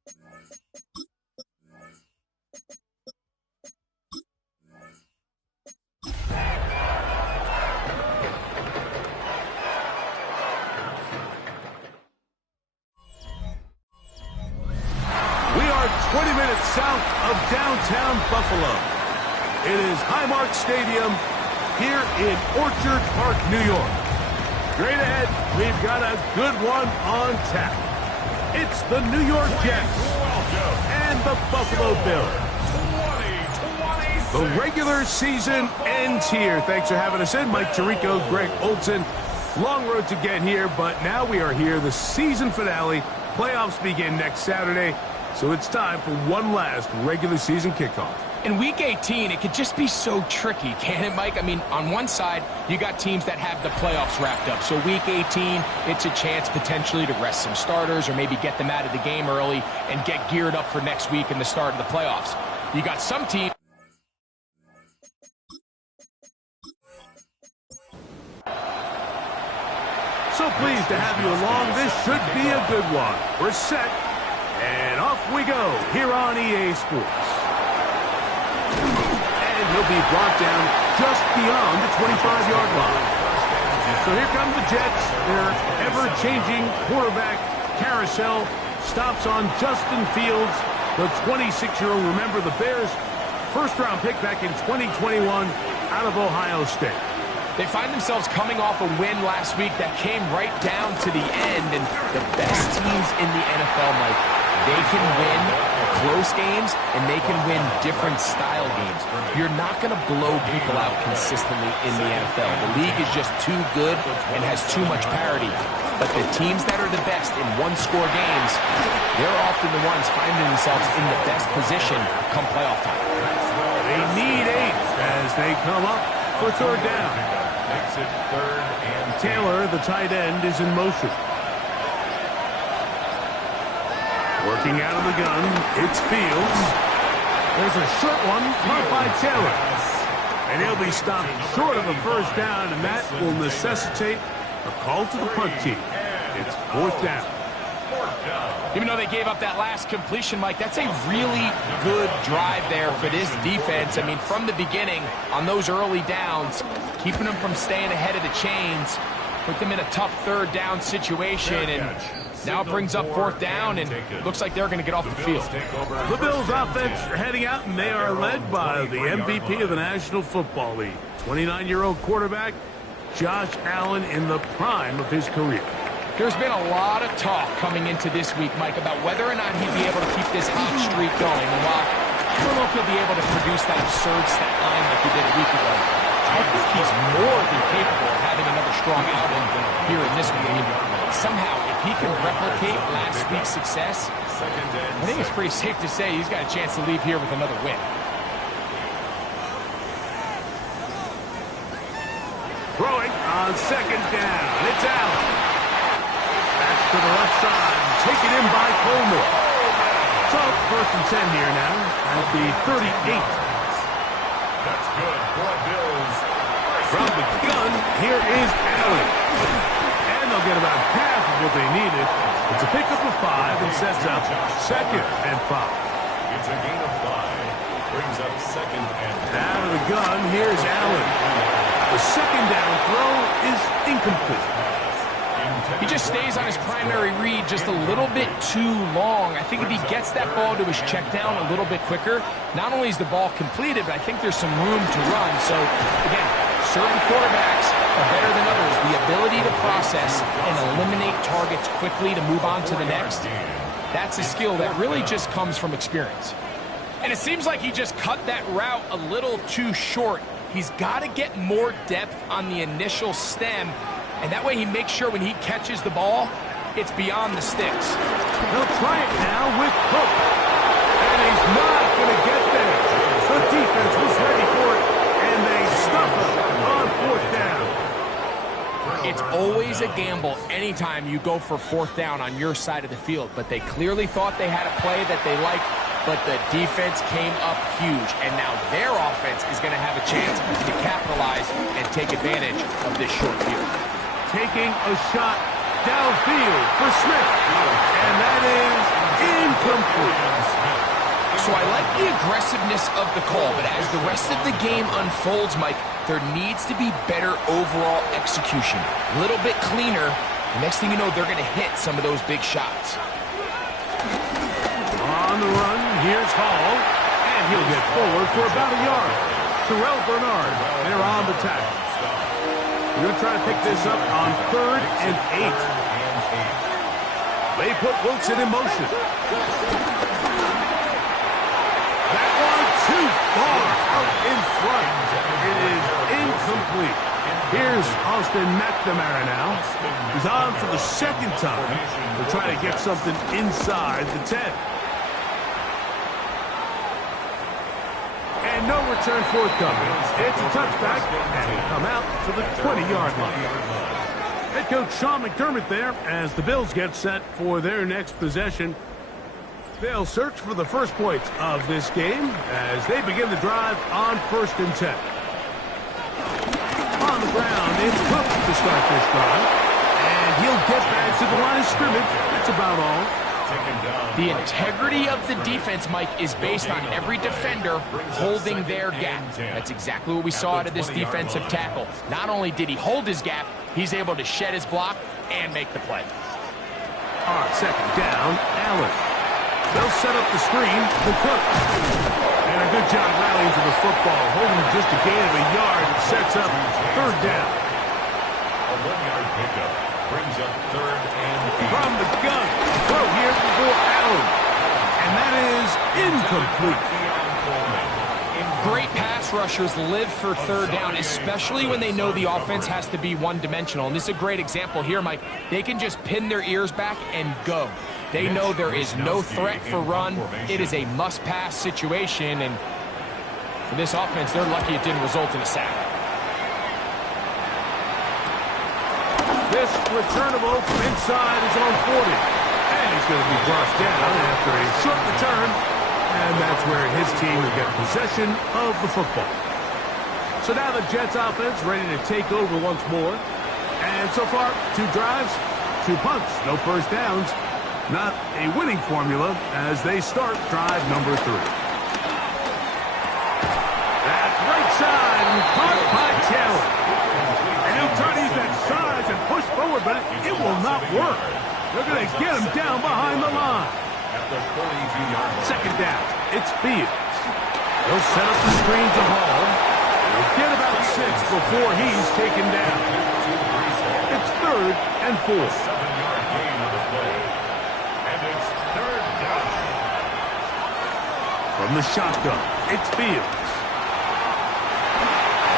We are 20 minutes south of downtown Buffalo. It is Highmark Stadium here in Orchard Park, New York. Straight ahead, we've got a good one on tap. It's the New York Jets and the Buffalo Bills. The regular season ends here. Thanks for having us in. Mike Tirico, Greg Olsen. Long road to get here, but now we are here. The season finale. Playoffs begin next Saturday. So it's time for one last regular season kickoff. In Week 18, it could just be so tricky, can't it, Mike? I mean, on one side, you got teams that have the playoffs wrapped up. So Week 18, it's a chance potentially to rest some starters or maybe get them out of the game early and get geared up for next week and the start of the playoffs. You got some teams. So pleased to have you along. This should be a good one. We're set. And off we go here on EA Sports. And he'll be brought down just beyond the 25-yard line. So here come the Jets. Their ever-changing quarterback carousel stops on Justin Fields, the 26-year-old. Remember, the Bears' first-round pick back in 2021 out of Ohio State. They find themselves coming off a win last week that came right down to the end. And the best teams in the NFL, Mike, they can win close games and they can win different style games. You're not going to blow people out consistently in the NFL. The league is just too good and has too much parity. But the teams that are the best in one-score games, they're often the ones finding themselves in the best position come playoff time. They need 8 as they come up for third down. Makes it third and Taylor, the tight end, is in motion. Working out of the gun, it's Fields. There's a short one caught by Taylor. And he'll be stopped short of a first down, and that will necessitate a call to the punt team. It's fourth down. Even though they gave up that last completion, Mike, that's a really good drive there for this defense. I mean, from the beginning, on those early downs, keeping them from staying ahead of the chains, put them in a tough third down situation, and now it brings up fourth down, and looks like they're going to get off the field. The Bills offense are heading out, and they are led by the MVP of the National Football League, 29-year-old quarterback Josh Allen in the prime of his career. There's been a lot of talk coming into this week, Mike, about whether or not he'd be able to keep this hot streak going. And while I don't know if he'll be able to produce that absurd stat line like he did a week ago, I think he's more than capable of having another strong outing here in this week. I mean, somehow, if he can replicate last week's success, I think it's pretty safe to say he's got a chance to leave here with another win. Throwing on second down. It's Allen. To the left side, taken in by Coleman. So, first and 10 here now at the 38. that's good for the Bills. From the gun, here is Allen. And they'll get about half of what they needed. It's a pickup of 5 and sets up second and 5. It's a gain of 5. Brings up second and 5. Out of the gun, here's Allen. The second down throw is incomplete. He just stays on his primary read just a little bit too long. I think if he gets that ball to his check down a little bit quicker, not only is the ball completed, but I think there's some room to run. So, again, certain quarterbacks are better than others. The ability to process and eliminate targets quickly to move on to the next, that's a skill that really just comes from experience. And it seems like he just cut that route a little too short. He's got to get more depth on the initial stem, and that way he makes sure when he catches the ball, it's beyond the sticks. He'll try it now with Cook. And he's not going to get there. The defense was ready for it, and they stuff him on fourth down. It's always a gamble anytime you go for fourth down on your side of the field, but they clearly thought they had a play that they liked, but the defense came up huge, and now their offense is going to have a chance to capitalize and take advantage of this short field. Taking a shot downfield for Smith. And that is So I like the aggressiveness of the call, but as the rest of the game unfolds, Mike, there needs to be better overall execution. A little bit cleaner. Next thing you know, they're going to hit some of those big shots. On the run, here's Hall, and he'll get forward for about a yard. Terrell Bernard, they're on the tackle. We're going to try to pick this up on 3rd and 8. They put Wilson in motion. That one too far out in front. It is incomplete. Here's Austin McNamara now. He's on for the 2nd time. They're trying to get something inside the 10. And no return forthcoming. It's a touchback, and they come out to the 20-yard line. Head coach Sean McDermott there as the Bills get set for their next possession. They'll search for the first points of this game as they begin the drive on 1st and 10. On the ground, it's Cook to start this drive. And he'll get back to the line of scrimmage. That's about all. The integrity of the defense, Mike, is based on every defender holding their gap. That's exactly what we saw out of this defensive tackle. Not only did he hold his gap, he's able to shed his block and make the play. On 2nd down, Allen. They'll set up the screen for Cook. And a good job rallying to the football, holding just a gain of a yard. It sets up 3rd down. A 1-yard pickup brings up 3rd and 8. From the gun, throw here for Allen. And that is incomplete. Great pass rushers live for 3rd down, especially when they know the offense has to be one-dimensional. And this is a great example here, Mike. They can just pin their ears back and go. They know there is no threat for run. It is a must-pass situation, and for this offense, they're lucky it didn't result in a sack. This returnable from inside is on 40. And he's going to be brought down after a short return. And that's where his team will get possession of the football. So now the Jets offense ready to take over once more. And so far, 2 drives, 2 punts, no first downs. Not a winning formula as they start drive number 3. That's right side and caught by Taylor. And he'll try to use that size and push forward, but it will not work. They're going to get him down behind the line. At the 42-yard line. 2nd down, it's Fields. They'll set up the screen to Hall. He'll get about 6 before he's taken down. It's 3rd and 4. 7-yard gain on the play. And it's 3rd down. From the shotgun, it's Fields.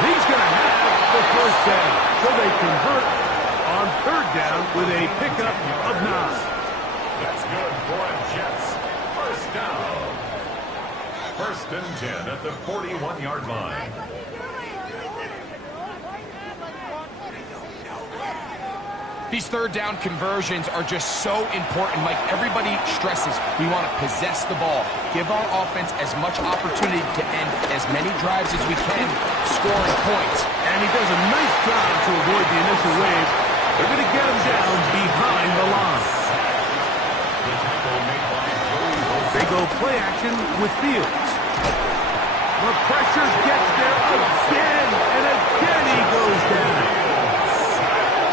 He's going to have the 1st down. So they convert on 3rd down with a pickup of 9. That's good for a Jets. 1st down. 1st and 10 at the 41-yard line. These 3rd down conversions are just so important, Mike. Everybody stresses we want to possess the ball, give our offense as much opportunity to end as many drives as we can, scoring points. And he does a nice job to avoid the initial wave. They're going to get him down behind the line. They go play action with Fields. The pressure gets there again, and again he goes down.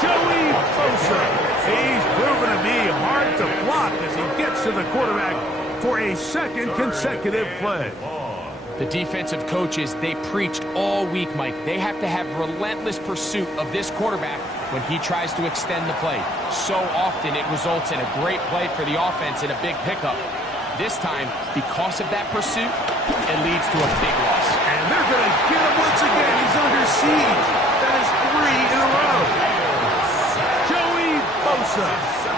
Joey Bosa. He's proven to be hard to block as he gets to the quarterback for a 2nd consecutive play. The defensive coaches, they preached all week, Mike. They have to have relentless pursuit of this quarterback when he tries to extend the play. So often it results in a great play for the offense and a big pickup. This time, because of that pursuit, it leads to a big loss. And they're going to get him once again. He's under siege. That is 3 in a row. Joey Bosa.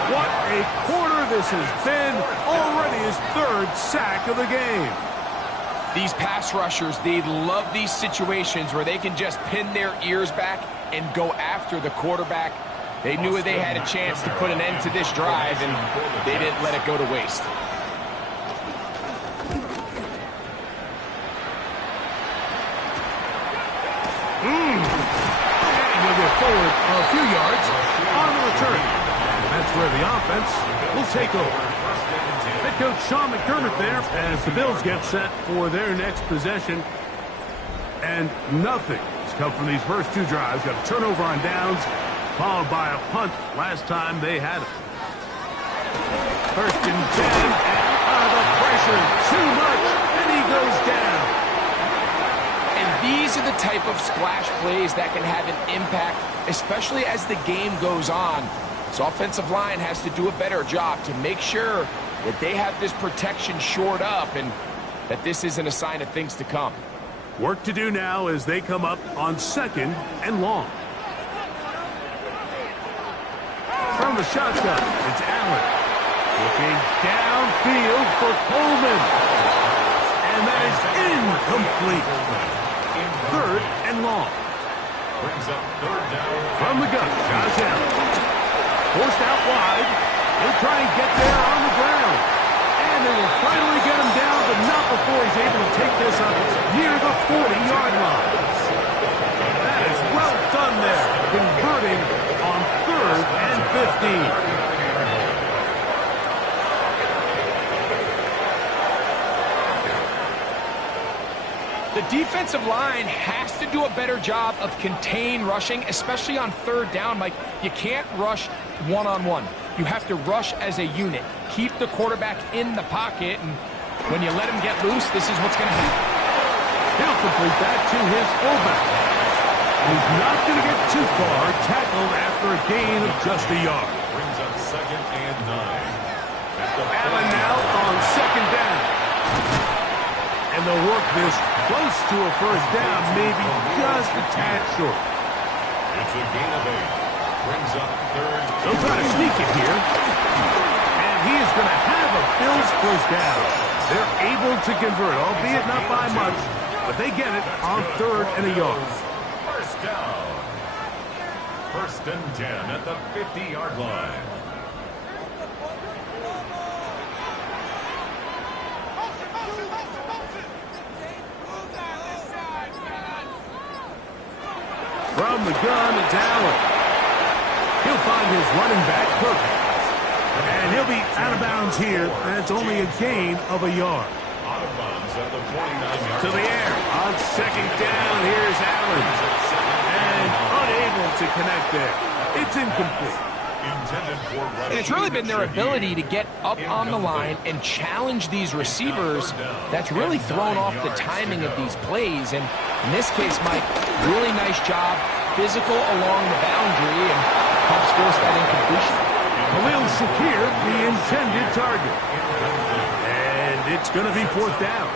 What a quarter this has been. Already his 3rd sack of the game. These pass rushers, they love these situations where they can just pin their ears back and go after the quarterback. They knew they had a chance to put an end to this drive, and they didn't let it go to waste. And he'll get forward a few yards on the return. And that's where the offense will take over. Head Coach Sean McDermott there as the Bills get set for their next possession. And nothing has come from these first two drives. Got a turnover on downs, followed by a punt last time they had it. First and 10, and the pressure, too much, and he goes down. And these are the type of splash plays that can have an impact, especially as the game goes on. So offensive line has to do a better job to make sure that they have this protection shored up and that this isn't a sign of things to come. Work to do now as they come up on 2nd and long. From the shotgun, it's Allen. Looking downfield for Coleman. And that is incomplete. 3rd and long. Brings up 3rd down. From the gun, Josh Allen. Forced out wide. He'll try and get there on the ground. And they will finally get him down, but not before he's able to take this up near the 40-yard line. That is well done there, converting on 3rd and 15. The defensive line has to do a better job of contain rushing, especially on 3rd down. Mike, you can't rush one-on-one. You have to rush as a unit. Keep the quarterback in the pocket, and when you let him get loose, this is what's going to happen. He'll complete that to his fullback. He's not going to get too far, tackled after a gain of just a yard. Brings up 2nd and 9. Allen now on 2nd down. And they'll work this close to a 1st down, maybe just a tad short. It's a gain of 8. Brings up 3rd. They'll try to sneak it here. And he is going to have a Bills 1st down. They're able to convert, albeit not by much, but they get it on 3rd and a yard. 1st down. 1st and 10 at the 50-yard line. From the gun, it's Allen. He'll find his running back, Cook. And he'll be out of bounds here, and it's only a gain of a yard. Out of bounds at the 49-yard To the air. On 2nd down, here's Allen. And unable to connect there. It's incomplete. And it's really been their ability to get up on the line and challenge these receivers that's really thrown off the timing of these plays. And in this case, Mike, really nice job, physical along the boundary, and helps force that incompletion. Khalil Shakir, the intended target. And it's going to be 4th down.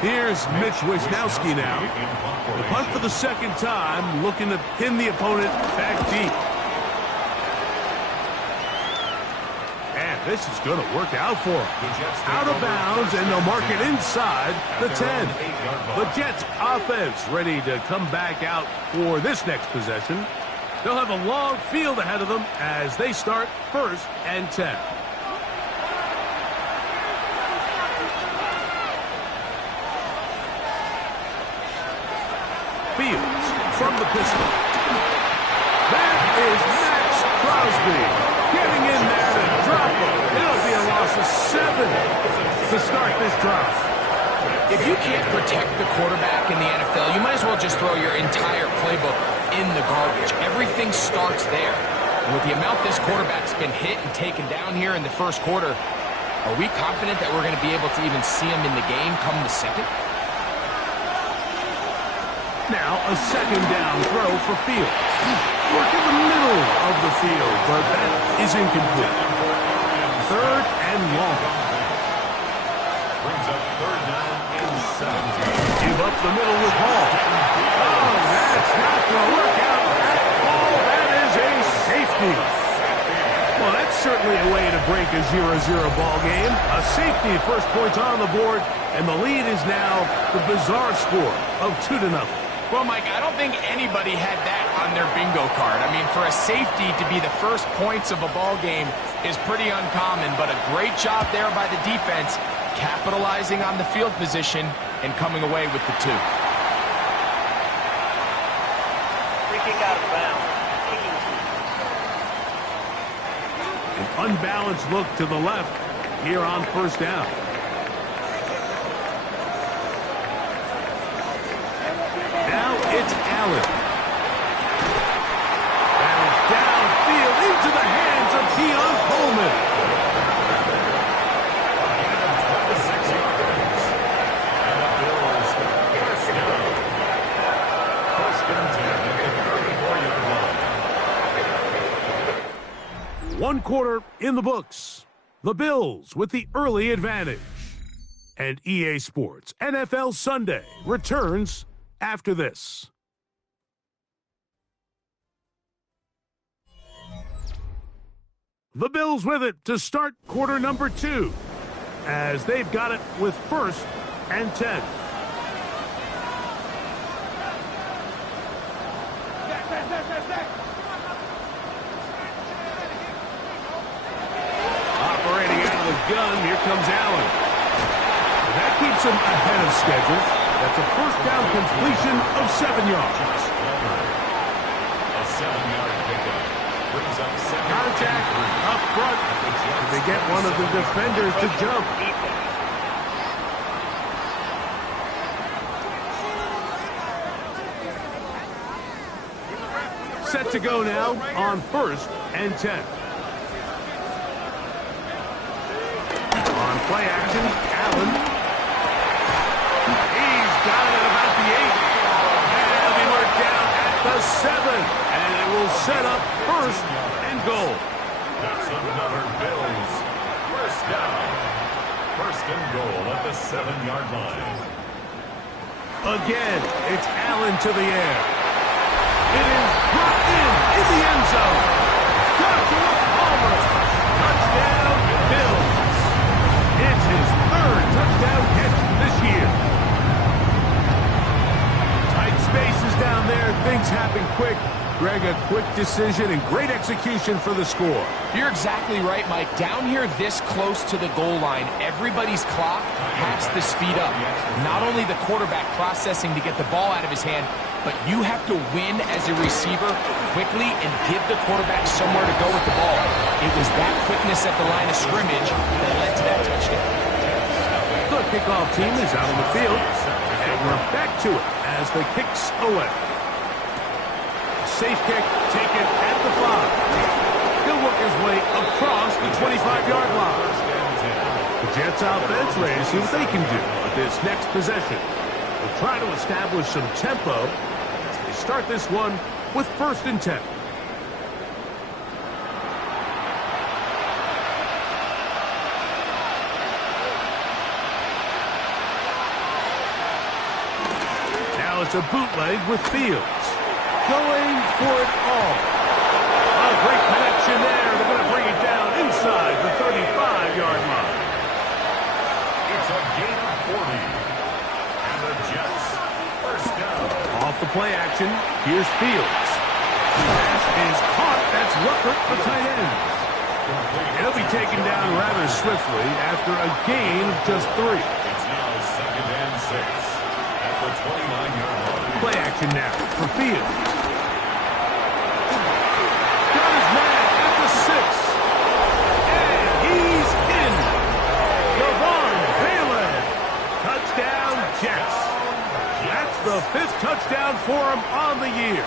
Here's Mitch Wisnowski now. The punt for the 2nd time, looking to pin the opponent back deep. And this is going to work out for him. Out of bounds, and they'll mark it inside the 10. The Jets offense ready to come back out for this next possession. They'll have a long field ahead of them as they start 1st and 10. Fields from the pistol. That is Max Crosby getting in there to drop it. It'll be a loss of 7 to start this drive. If you can't protect the quarterback in the NFL, you might as well just throw your entire playbook in the garbage. Everything starts there. And with the amount this quarterback's been hit and taken down here in the 1st quarter, are we confident that we're going to be able to even see him in the game come the 2nd? Now a 2nd down throw for Fields. Work in the middle of the field, but that is incomplete. 3rd and long. Brings up 3rd down and 17. Give up the middle with Hall. Oh, that's not going to work out at all. That is a safety. Well, that's certainly a way to break a 0-0 ball game. A safety, 1st points on the board, and the lead is now the bizarre score of 2-0. Well, Mike, I don't think anybody had that on their bingo card. I mean, for a safety to be the 1st points of a ball game is pretty uncommon, but a great job there by the defense, capitalizing on the field position and coming away with the 2. Free kick out of bounds. An unbalanced look to the left. here on first down. Now it's Allen. And downfield into the hands of Keon Coleman. One quarter in the books. The Bills with the early advantage. And EA Sports NFL Sunday returns after this. The Bills with it to start quarter number 2, as they've got it with 1st and 10. Operating out of the gun, here comes Allen. And that keeps him ahead of schedule. That's a first down completion of 7 yards. A 7-yard pickup. Brings up 7. Contact up front. They get one of the defenders to jump. Set to go now on 1st and 10. On play action, Allen. He's got it at about the 8. And he'll be marked down at the 7. And it will set up 1st and goal. That's another Bills. First down. 1st and goal at the 7-yard line. Again, it's Allen to the air. It is brought in the end zone. Joshua Palmer. Touchdown, Bills. It's his 3rd touchdown catch this year. Tight spaces down there. Things happen quick. Greg, a quick decision and great execution for the score. You're exactly right, Mike. Down here this close to the goal line, everybody's clock has to speed up. Not only the quarterback processing to get the ball out of his hand, but you have to win as a receiver quickly and give the quarterback somewhere to go with the ball. It was that quickness at the line of scrimmage that led to that touchdown. The kickoff team is out on the field, and we're back to it as the kick's away. Safe kick taken at the 5. He'll work his way across the 25-yard line. The Jets offense ready to see what they can do with this next possession. They'll try to establish some tempo as they start this one with 1st and 10. Now it's a bootleg with Fields. Going for it all. A great connection there. They're going to bring it down inside the 35-yard line. It's a gain of 40. And the Jets, 1st down. Off the play action, here's Fields. Pass is caught. That's Ruckert, the tight end. He'll be taken down rather swiftly after a gain of just 3. It's now 2nd and 6 at the 29-yard line. Play action now for Fields. Got his man at the 6. And he's in. Javon Bailey. Touchdown, Jets. That's the 5th touchdown for him on the year.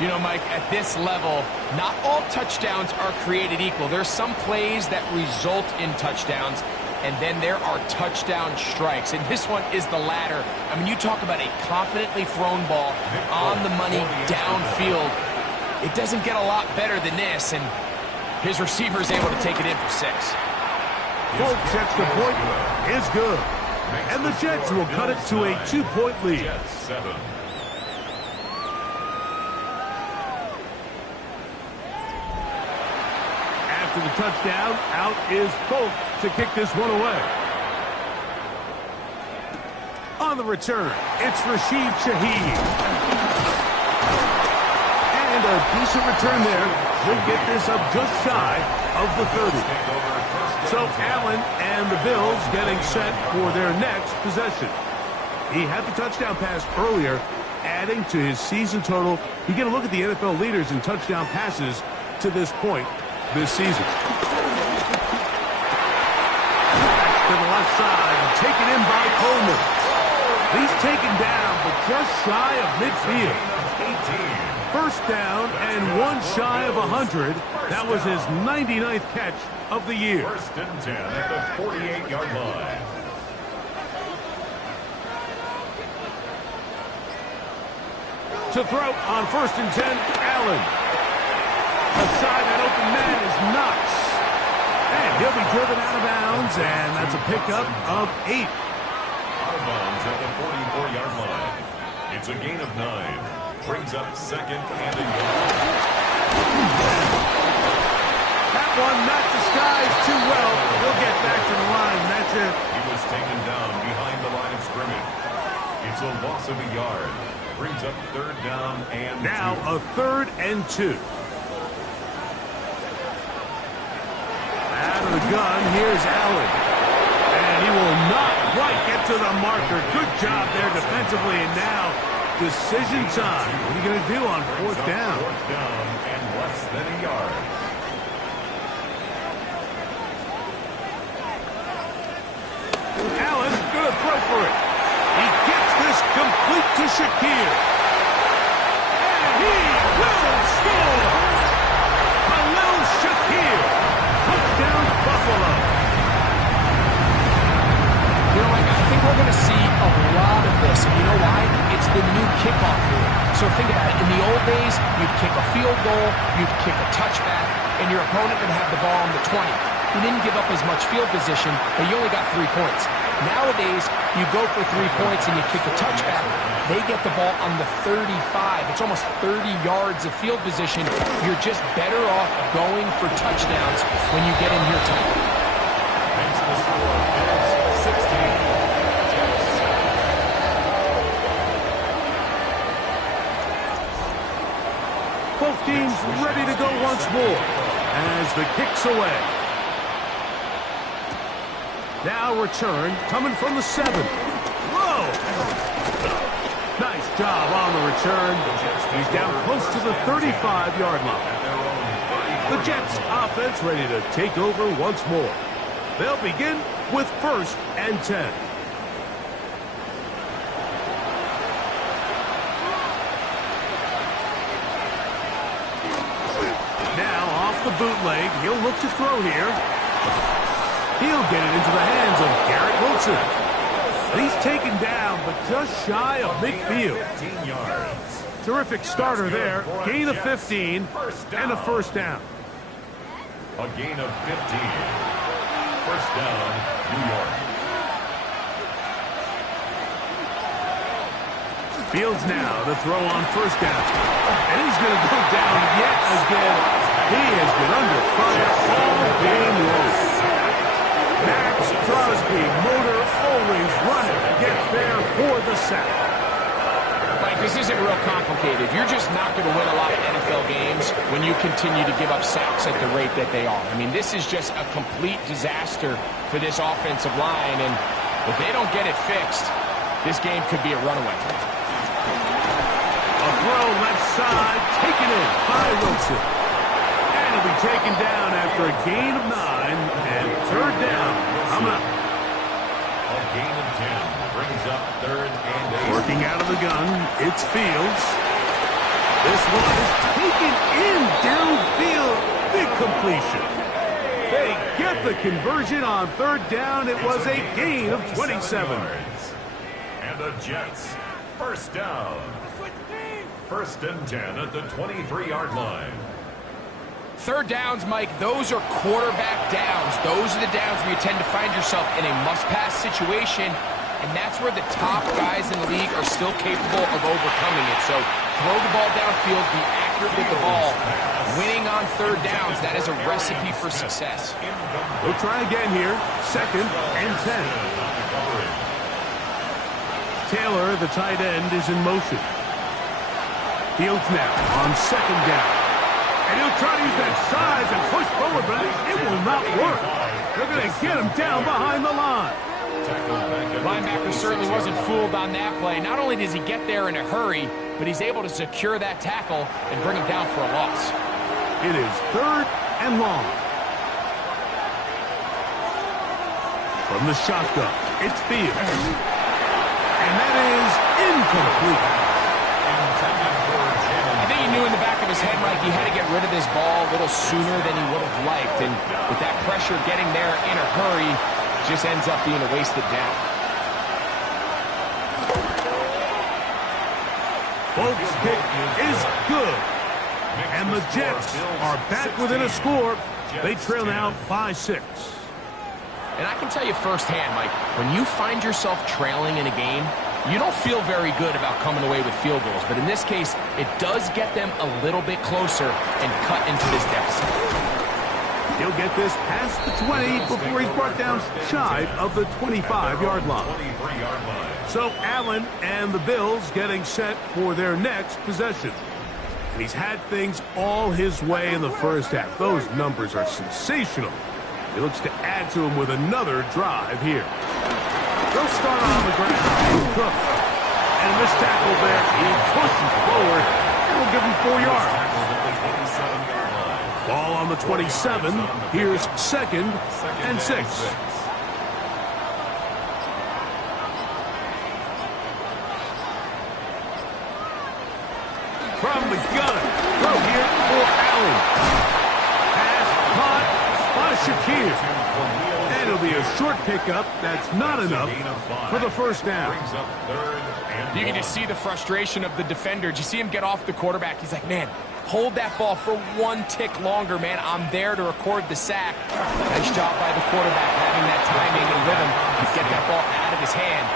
You know, Mike, at this level, not all touchdowns are created equal. There's some plays that result in touchdowns, and then there are touchdown strikes. And this one is the latter. I mean, you talk about a confidently thrown ball on the money downfield. It doesn't get a lot better than this, and his receiver is able to take it in for 6. Folks, extra point is good. And the Jets will cut it to a 2-point lead. Jets 7. After the touchdown, out is Folk to kick this one away. On the return, it's Rashid Shaheed. And a decent return there. We'll get this up just shy of the 30. So Allen and the Bills getting set for their next possession. He had the touchdown pass earlier, adding to his season total. You get a look at the NFL leaders in touchdown passes to this point this season. side and taken in by Coleman. He's taken down, but just shy of midfield. First down and one shy of 100. That was his 99th catch of the year. First and 10 at the 48-yard line. To throw on first and 10, Allen. Aside that open man is Knox. And he'll be driven out of bounds, and that's a pickup of 8. Out of bounds at the 44-yard line. It's a gain of 9. Brings up second and a yard. That one not disguised too well. He'll get back to the line. That's it. He was taken down behind the line of scrimmage. It's a loss of a yard. Brings up third down and now 2. a 3rd and 2. Out of the gun, here's Allen. And he will not quite get to the marker. Good job there defensively, and now decision time. What are you going to do on 4th down? 4th down and less than a yard. Allen going to throw for it. He gets this complete to Shakir. And he will score. Khalil Shakir. Touchdown, Buffalo. You know, I think we're going to see a lot of this, and you know why? It's the new kickoff rule. So think about it. In the old days, you'd kick a field goal, you'd kick a touchback, and your opponent would have the ball on the 20. You didn't give up as much field position, but you only got 3 points. Nowadays, you go for 3 points and you kick a touchback. They get the ball on the 35. It's almost 30 yards of field position. You're just better off going for touchdowns when you get in here tight. Makes the score is 16. Both teams ready to go once more as the kick's away. Now return coming from the 7. Whoa! Nice job on the return. He's down close to the 35-yard line. The Jets offense ready to take over once more. They'll begin with 1st and 10. Now off the bootleg, he'll look to throw here. He'll get it into the hands of Garrett Wilson. He's taken down, but just shy of midfield. 15 yards. Terrific starter there. Gain of 15 and a first down. A gain of 15. First down, New York. Fields now to throw on first down. And he's going to go down yet again. He has been under fire all game long. Max Crosby, motor always running, gets there for the sack. Mike, this isn't real complicated. You're just not going to win a lot of NFL games when you continue to give up sacks at the rate that they are. I mean, this is just a complete disaster for this offensive line, and if they don't get it fixed, this game could be a runaway. A throw left side, taken in by Wilson. And he'll be taken down after a gain of 9 and third down. Coming up. A gain of 10 brings up third and 8. Working out of the gun, it's Fields. This one is taken in downfield. Big completion. They get the conversion on third down. It was a gain of 27. And the Jets, first down. First and 10 at the 23-yard line. Third downs, Mike, those are quarterback downs. Those are the downs where you tend to find yourself in a must-pass situation, and that's where the top guys in the league are still capable of overcoming it. So throw the ball downfield, be accurate with the ball. Winning on third downs, that is a recipe for success. We'll try again here. Second and 10. Taylor, the tight end, is in motion. Fields now on second down. And he'll try to use that size and push forward, but it will not work. They're going to get him down behind the line. Linebacker certainly wasn't fooled on that play. Not only does he get there in a hurry, but he's able to secure that tackle and bring him down for a loss. It is third and long. From the shotgun, it's Fields. And that is incomplete. I think he knew in the back of his head, Mike, he had to get rid of this ball a little sooner than he would have liked. And with that pressure getting there in a hurry, just ends up being a wasted down. Folk's kick is good. And the Jets are back within a score. They trail now by 6. And I can tell you firsthand, Mike, when you find yourself trailing in a game, you don't feel very good about coming away with field goals. But in this case, it does get them a little bit closer and cut into this deficit. He'll get this past the 20 before he's brought down shy of the 25-yard line. So Allen and the Bills getting set for their next possession. And he's had things all his way in the first half. Those numbers are sensational. He looks to add to them with another drive here. They'll start on the ground. Cook. And this tackle there, he pushes forward. It'll give him 4 yards. Ball on the 27. Here's 2nd and 6. From the gun. Throw here for Allen. Pass caught by Shakir. And it'll be a short pickup. That's not enough for the first down. You can just see the frustration of the defender. Did you see him get off the quarterback? He's like, man, hold that ball for 1 tick longer, man. I'm there to record the sack. Nice job by the quarterback having that timing and rhythm to get that ball out of his hand.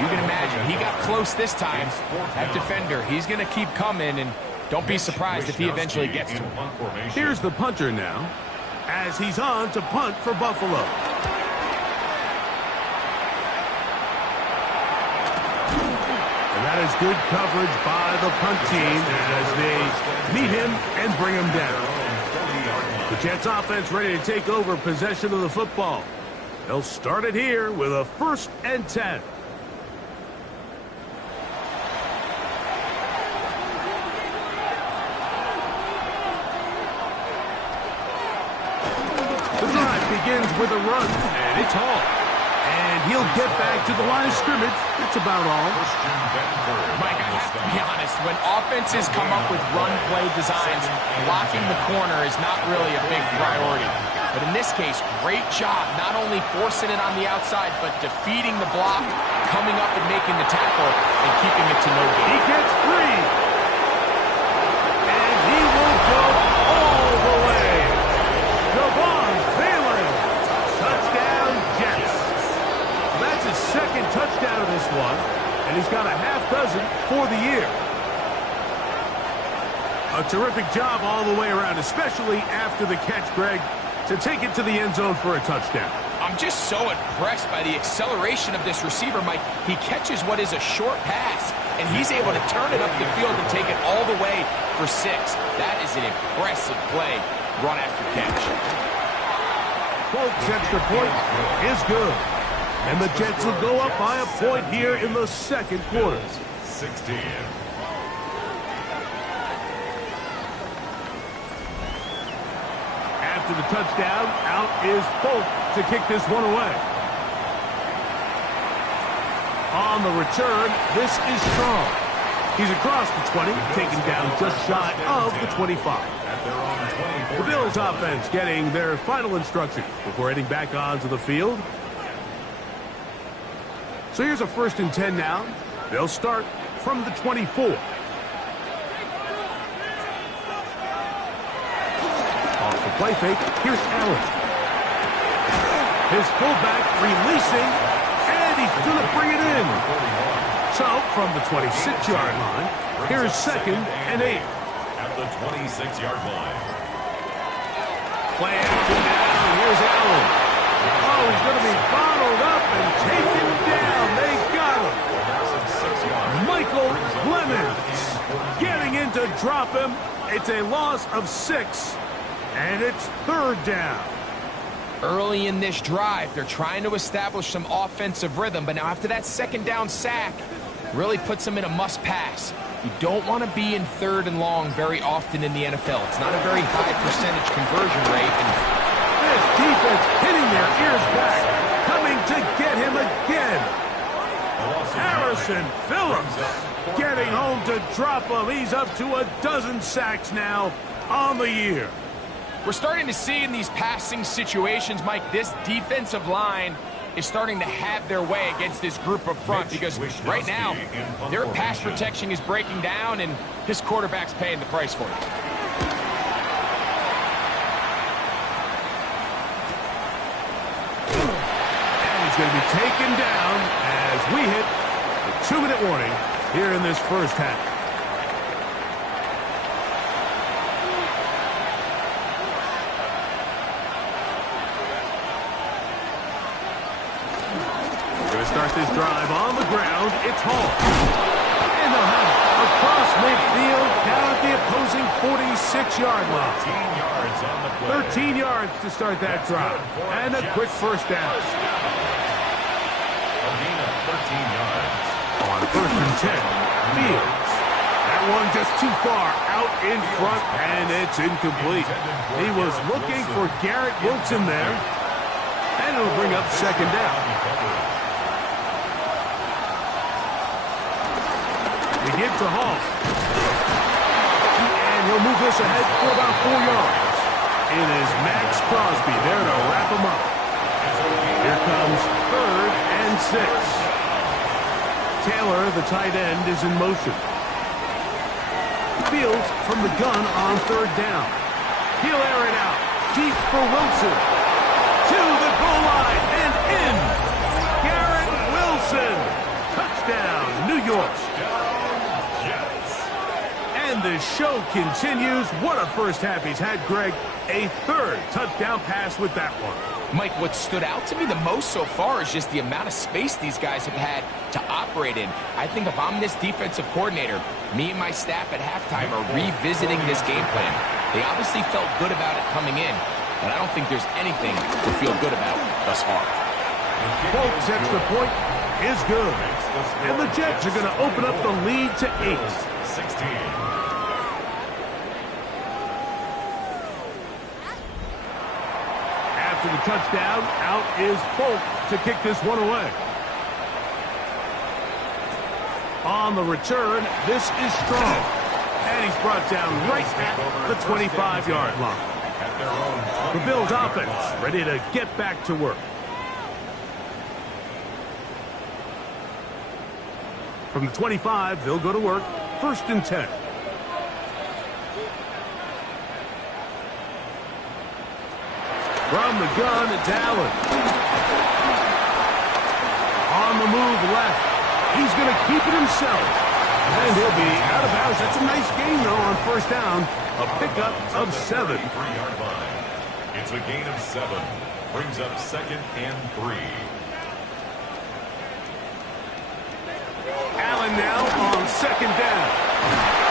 You can imagine, he got close this time. That defender, he's going to keep coming, and don't be surprised if he eventually gets to him. Here's the punter now, as he's on to punt for Buffalo. And that is good coverage by the punt team as they meet him and bring him down. The Jets offense ready to take over possession of the football. They'll start it here with a 1st and 10. Begins with a run, and it's Hall. And he'll get back to the line of scrimmage. That's about all. Mike, I have to be honest. When offenses come up with run-play designs, blocking the corner is not really a big priority. But in this case, great job not only forcing it on the outside, but defeating the block, coming up and making the tackle, and keeping it to no gain. He gets free. And he will go all the way. Devon Thielen. Touchdown, Jets. That's his 2nd touchdown of this one, and he's got a half dozen for the year. A terrific job all the way around, especially after the catch, Greg, to take it to the end zone for a touchdown. I'm just so impressed by the acceleration of this receiver, Mike. He catches what is a short pass, and he's able to turn it up the field and take it all the way for 6. That is an impressive play, run after catch. Folks, extra point is good. And the Jets will go up by a point here in the 2nd quarter. 16. After the touchdown, out is Folk to kick this one away. On the return, this is Strong. He's across the 20, taken down just shy of the 25. The Bills offense getting their final instructions before heading back onto the field. So here's a 1st and 10 now. They'll start from the 24. Off the play fake, here's Allen. His fullback releasing, and he's going to bring it in. So from the 26-yard line, here's 2nd and 8. At the 26-yard line. Play action now. Here's Allen. Oh, he's going to be bottled up and taken down. They got him. Michael Clemens getting in to drop him. It's a loss of 6, and it's 3rd down. Early in this drive, they're trying to establish some offensive rhythm, but now after that 2nd down sack, really puts them in a must-pass. You don't want to be in 3rd and long very often in the NFL. It's not a very high percentage conversion rate. And this defense hitting their ears back, coming Jason Phillips getting home to drop him. He's up to a dozen sacks now on the year. We're starting to see in these passing situations, Mike, this defensive line is starting to have their way against this group up front because right now their pass protection is breaking down and this quarterback's paying the price for it. And he's going to be taken down as we hit the 2-minute warning here in this first half. Start this drive on the ground. It's Hall. And they'll have it across midfield down at the opposing 46-yard line. 13 yards on the play. 13 yards to start that drive. And a quick first down. A gain of 13 yards. On 1st and 10, Fields. That one just too far out in front, and it's incomplete. He was looking for Garrett Wilson there. And it'll bring up second down. They give to Hall. And he'll move this ahead for about 4 yards. It is Max Crosby there to wrap him up. Here comes 3rd and 6. Taylor, the tight end, is in motion. Fields from the gun on 3rd down. He'll air it out. Deep for Wilson. To the goal line and in. Garrett Wilson. Touchdown, New York. And the show continues. What a first half he's had, Greg. A 3rd touchdown pass with that one. Mike, what stood out to me the most so far is just the amount of space these guys have had to operate in. I think if I'm this defensive coordinator, me and my staff at halftime are revisiting this game plan. They obviously felt good about it coming in, but I don't think there's anything to feel good about thus far. Folks, extra point is good. And the Jets are going to open up the lead to 8. 16. After the touchdown, out is Folk to kick this one away. On the return, this is Strong. And he's brought down right at the 25-yard line. The Bills offense ready to get back to work. From the 25, they'll go to work. 1st and 10. From the gun, it's Allen. On the move left. He's going to keep it himself. And he'll be out of bounds. That's a nice gain, though, on 1st down. A pickup of 7. 3-yard line. It's a gain of 7. Brings up 2nd and 3. Allen now on 2nd down.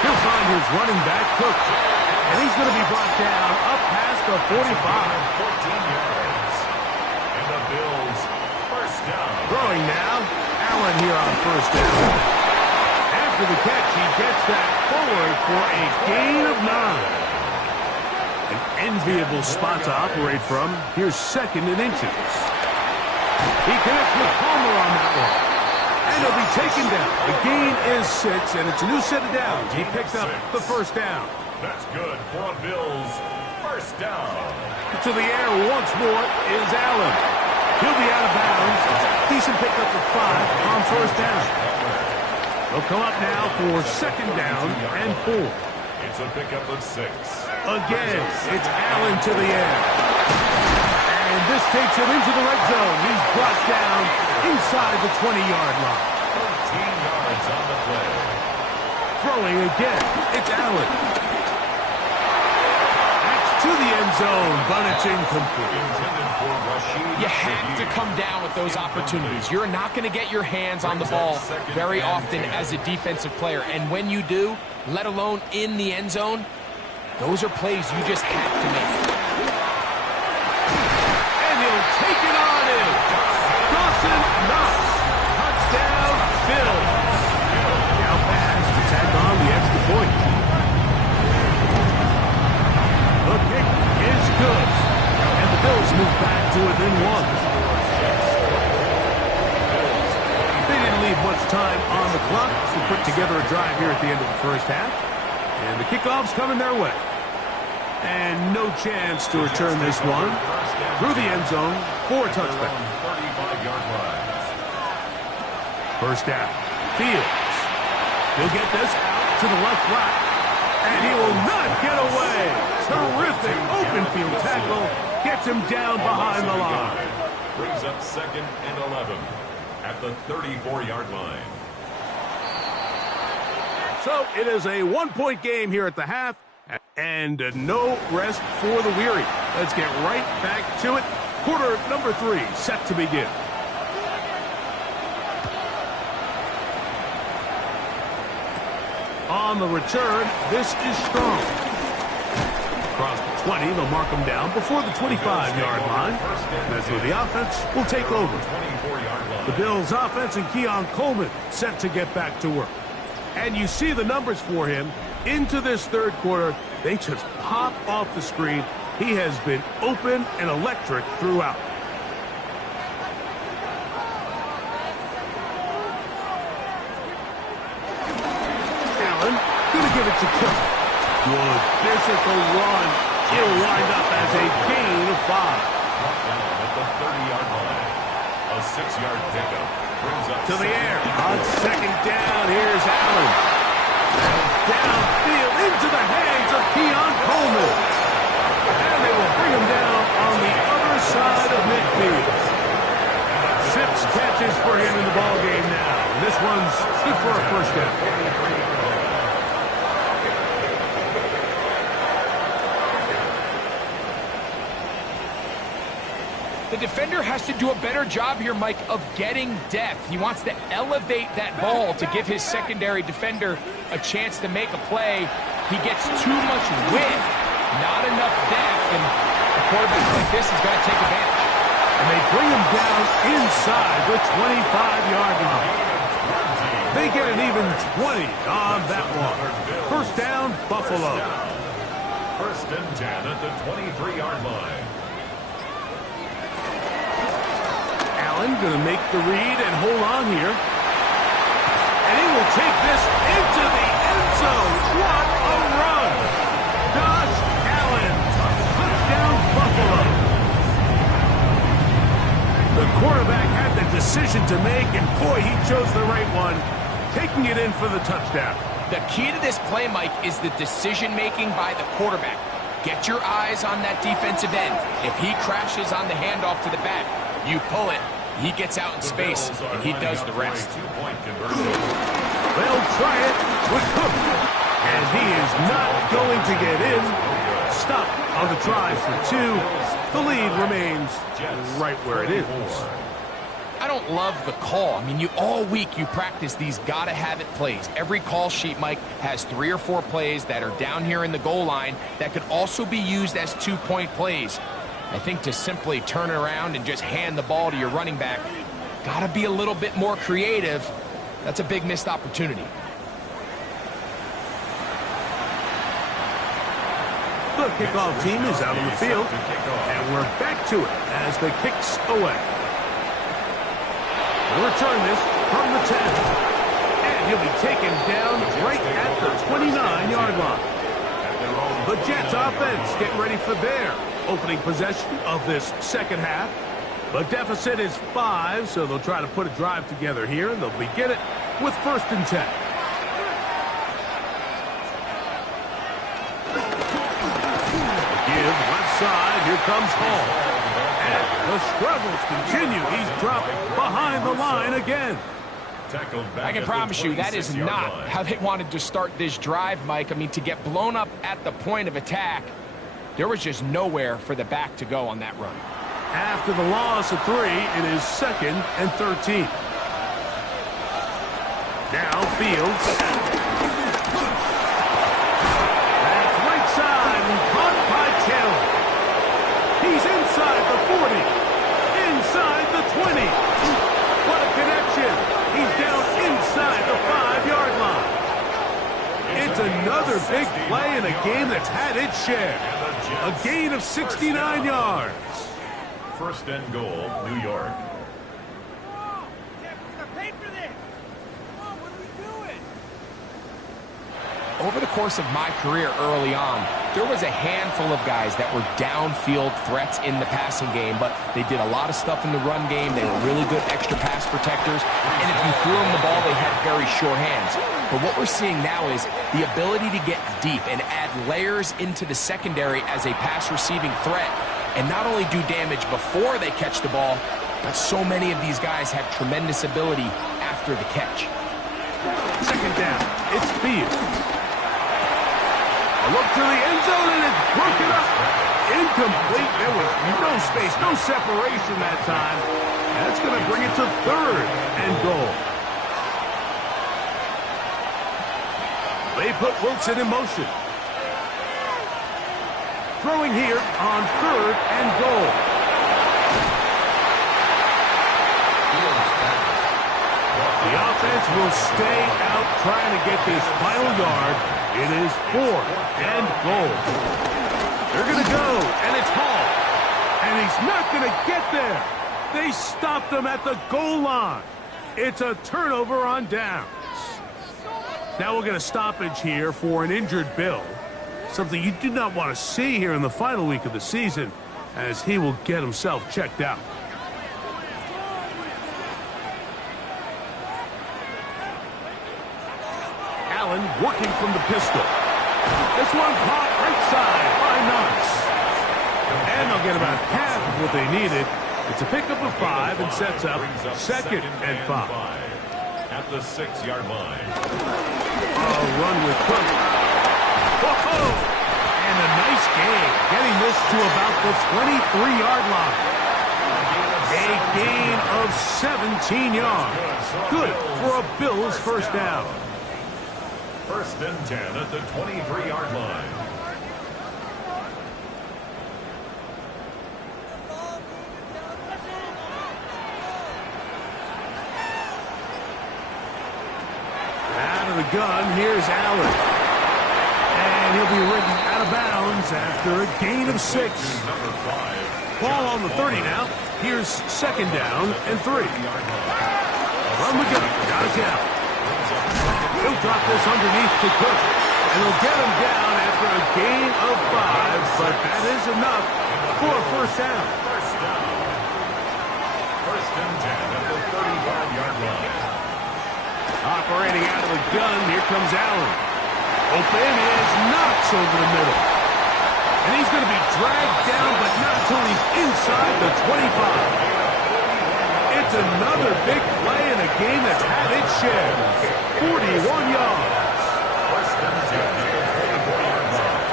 He'll find his running back, Cook. And he's going to be brought down up past the 45. 14 yards. And the Bills, 1st down. Throwing now. Allen here on 1st down. After the catch, he gets that forward for a gain of 9. An enviable spot to operate from. Here's 2nd and inches. He connects with Palmer on that one. And he'll be taken down. The gain is 6, and it's a new set of downs. He picked up the 1st down. That's good for a Bills 1st down. To the air once more is Allen. He'll be out of bounds. Decent pickup of 5 on 1st down. They'll come up now for 2nd down and 4. It's a pickup of 6. Again, it's Allen to the air. And this takes him into the red zone. He's brought down inside the 20-yard line. 13 yards on the play. Throwing again, it's Allen. To the end zone, but it's incomplete. You have to come down with those opportunities. You're not going to get your hands on the ball very often as a defensive player. And when you do, let alone in the end zone, those are plays you just have to make. And he'll take it on in. Dawson Knox. Touchdown, Bills. Now pass to tack on the extra point. The kick is good. And the Bills move back to within 1. They didn't leave much time on on the clock to put together a drive here at the end of the first half. And the kickoff's coming their way. And no chance to return this one through the end zone for a touchback. 35-yard line. First down. Fields. He'll get this out to the left flat. And he will not get away. Terrific open field tackle. Gets him down behind the line. Brings up 2nd and 11 at the 34-yard line. So it is a one-point game here at the half. And no rest for the weary. Let's get right back to it. Quarter number 3 set to begin. On the return, this is strong. Across the 20, they'll mark him down before the 25-yard line. That's where the offense will take over. The Bills' offense and Keon Coleman set to get back to work. And you see the numbers for him into this third quarter. They just pop off the screen. He has been open and electric throughout. Allen gonna give it to Cook. Good physical run. He'll wind up as a gain of 5. At the 30-yard line. A 6-yard pickup. Brings up To the air. On second down, here's Allen. Downfield into the hands of Keon Coleman. And they will bring him down on the other side of midfield. 6 catches for him in the ballgame now. This one's good for a first down. The defender has to do a better job here, Mike, of getting depth. He wants to elevate that ball to give his secondary defender a chance to make a play. He gets too much width, not enough depth, and a quarterback like this is going to take advantage. And they bring him down inside the 25-yard line. They get an even 20 on that one. First down, Buffalo. First and 10 at the 23-yard line. Allen going to make the read and hold on here. And he will take this into the end zone. What a run! Josh Allen, touchdown Buffalo. The quarterback had the decision to make, and boy, he chose the right one, taking it in for the touchdown. The key to this play, Mike, is the decision-making by the quarterback. Get your eyes on that defensive end. If he crashes on the handoff to the back, you pull it. He gets out in space, and he does the rest. They'll try it with Cook. And he is not going to get in. Stop on the try for 2. The lead remains right where it is. I don't love the call. I mean, all week you practice these gotta-have-it plays. Every call sheet, Mike, has 3 or 4 plays that are down here in the goal line that could also be used as 2-point plays. I think to simply turn it around and just hand the ball to your running back, got to be a little bit more creative. That's a big missed opportunity. The kickoff team is out on the field, and we're back to it as the kick's away. We'll return this from the 10, and he'll be taken down right at the 29-yard line. The Jets offense getting ready for their opening possession of this second half. The deficit is 5, so they'll try to put a drive together here, and they'll begin it with first and 10. Give left side, here comes Hall. And the struggles continue. He's dropped behind the line again. I can promise you that is not how they wanted to start this drive, Mike. I mean, to get blown up at the point of attack, there was just nowhere for the back to go on that run. After the loss of 3, it is 2nd and 13. Now Fields. That's right side and caught by Taylor. He's inside the 40. Inside the 20. What a connection. He's down inside the 5-yard line. It's another big play in a game that's had its share. A gain of 69 yards. First and goal, New York. over the course of my career early on, there was a handful of guys that were downfield threats in the passing game, but they did a lot of stuff in the run game. They were really good extra pass protectors, and if you threw them the ball, they had very sure hands. But what we're seeing now is the ability to get deep and add layers into the secondary as a pass-receiving threat, and not only do damage before they catch the ball, but so many of these guys have tremendous ability after the catch. Second down, it's Fields. A look to the end zone, and it's broken up. Incomplete. There was no space, no separation that time. That's going to bring it to third and goal. They put Wilson in motion. Throwing here on third and goal. The offense will stay out trying to get this final yard. It is fourth and goal. They're going to go, and it's Hall. And he's not going to get there. They stopped him at the goal line. It's a turnover on downs. Now we'll get a stoppage here for an injured Bill. Something you do not want to see here in the final week of the season, as he will get himself checked out. Allen working from the pistol. This one caught right side by Knox. And they'll get about half of what they needed. It's a pickup of 5 and sets up second and 5. At the 6-yard line. A run with Cook. Whoa! And a nice gain, getting this to about the 23-yard line. A gain of 17 yards. Good for a Bills first down. First and 10 at the 23-yard line. Out of the gun, here's Allen. And he'll be ridden out of bounds after a gain of 6. Ball on the 30 now. Here's second down and 3. From the gun, got it down. He'll drop this underneath to Cook. And he'll get him down after a gain of 5, but that is enough for a first down. First and 10 at the 35-yard line. Operating out of the gun, here comes Allen. Open is Knox over the middle. And he's going to be dragged down, but not until he's inside the 25. It's another big play in a game that's had its share. 41 yards. First and 10 at the 44-yard line.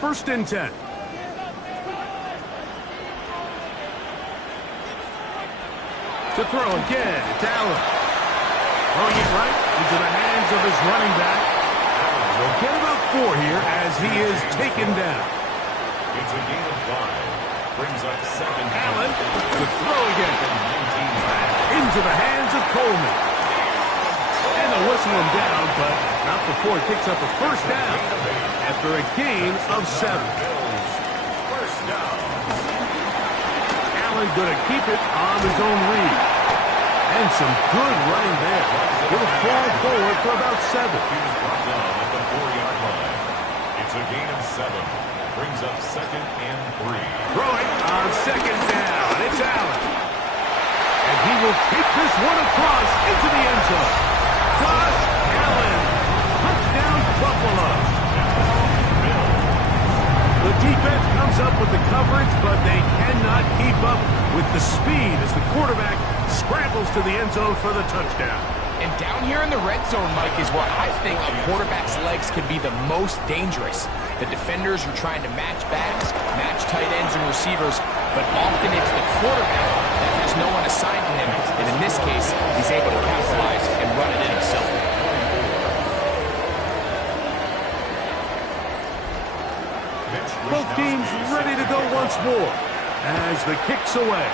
First and 10. To throw again, it's Allen. Throwing it right into the hands of his running back. They'll get about 4 here as he is taken down. It's a gain of 5. Brings up second. Allen to throw again. Into the hands of Coleman. And they'll whistle him down, but not before he picks up a first down after a gain of 7. First down. Allen going to keep it on his own read. And some good running there. He'll fall forward for about 7. He's brought down at the 4-yard line. It's a gain of 7. Brings up second and 3. Throwing on second down. It's Allen. And he will kick this one across into the end zone. Josh Allen. Touchdown, Buffalo. The defense comes up with the coverage, but they cannot keep up with the speed as the quarterback scrambles to the end zone for the touchdown. And down here in the red zone, Mike, is where I think a quarterback's legs can be the most dangerous. The defenders are trying to match backs, match tight ends and receivers, but often it's the quarterback that has no one assigned to him, and in this case, he's able to capitalize and run it in himself. Both teams ready to go once more as the kick's away.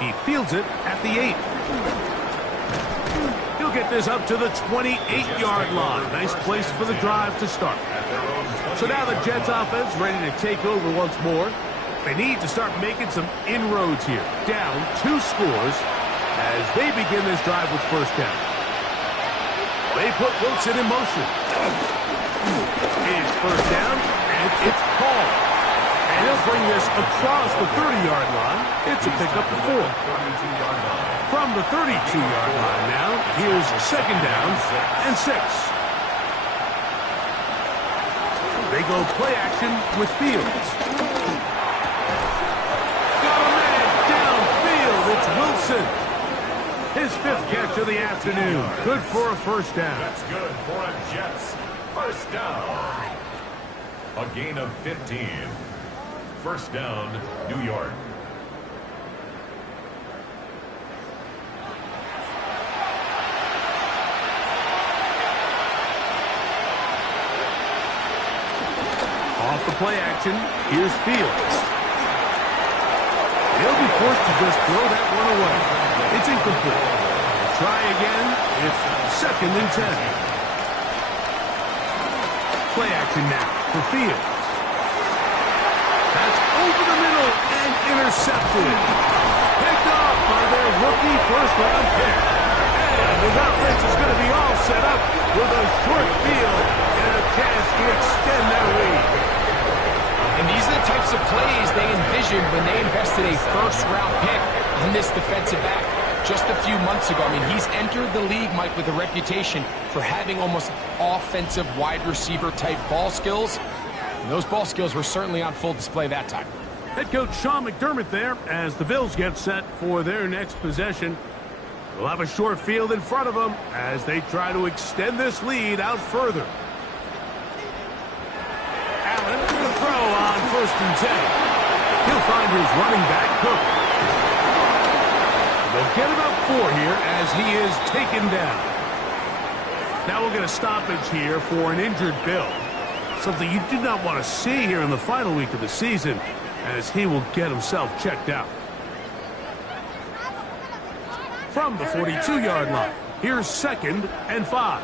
He fields it at the 8. He'll get this up to the 28-yard line. Nice place for the drive to start. So now the Jets offense ready to take over once more. They need to start making some inroads here. Down 2 scores as they begin this drive with first down. They put Wilson in motion. It's first down, and it's Paul. And he'll bring this across the 30-yard line. It's a pickup of 4. From the 32-yard line now, here's second down and 6. They go play action with Fields. Got a man downfield. It's Wilson. His 5th catch of the afternoon. Good for a first down. That's good for a Jets first down. A gain of 15. First down, New York. Off the play action, here's Fields. He'll be forced to just throw that one away. It's incomplete. Try again. It's second and 10. Play action now for Fields. That's over the middle and intercepted. Picked off by their rookie first-round pick. And his offense is going to be all set up with a short field and a chance to extend their lead. And these are the types of plays they envisioned when they invested a first-round pick on this defensive back just a few months ago. I mean, he's entered the league, Mike, with a reputation for having almost offensive wide receiver type ball skills. And those ball skills were certainly on full display that time. Head coach Sean McDermott there as the Bills get set for their next possession. They'll have a short field in front of them as they try to extend this lead out further. Allen to the throw on first and 10. He'll find his running back, Cook. They'll get about 4 here as he is taken down. Now we'll get a stoppage here for an injured Bill. Something you do not want to see here in the final week of the season as he will get himself checked out. From the 42-yard line, here's second and 5.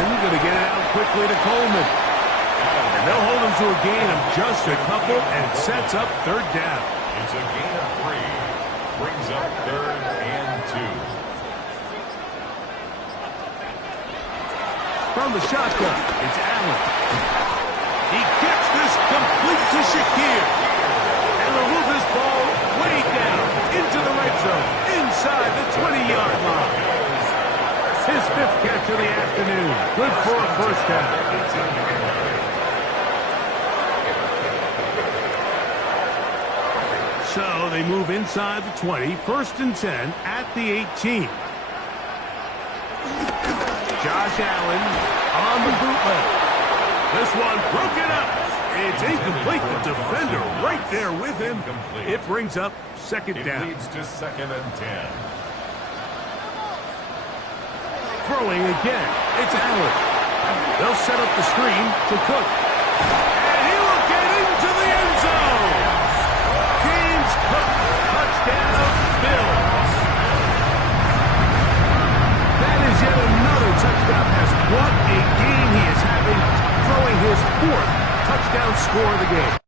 Allen going to get it out quickly to Coleman. And they'll hold him to a gain of just a couple, and it sets up third down. It's a gain of 3. Brings up third and 2. From the shotgun, it's Allen. He gets this complete to Shakir. And will move this ball way down into the red zone, inside the 20-yard line. His 5th catch of the afternoon. Good for a first down. So they move inside the 20, first and 10 at the 18. Josh Allen on the bootleg. This one broken up. It's incomplete. The defender right there with him. It brings up second down. It leads to second and 10. Throwing again. It's Allen. They'll set up the screen to Cook. And he will get into the end zone. James Cook. Touchdown, Bills. That is yet another touchdown pass. What a game he is having, throwing his 4th touchdown score of the game.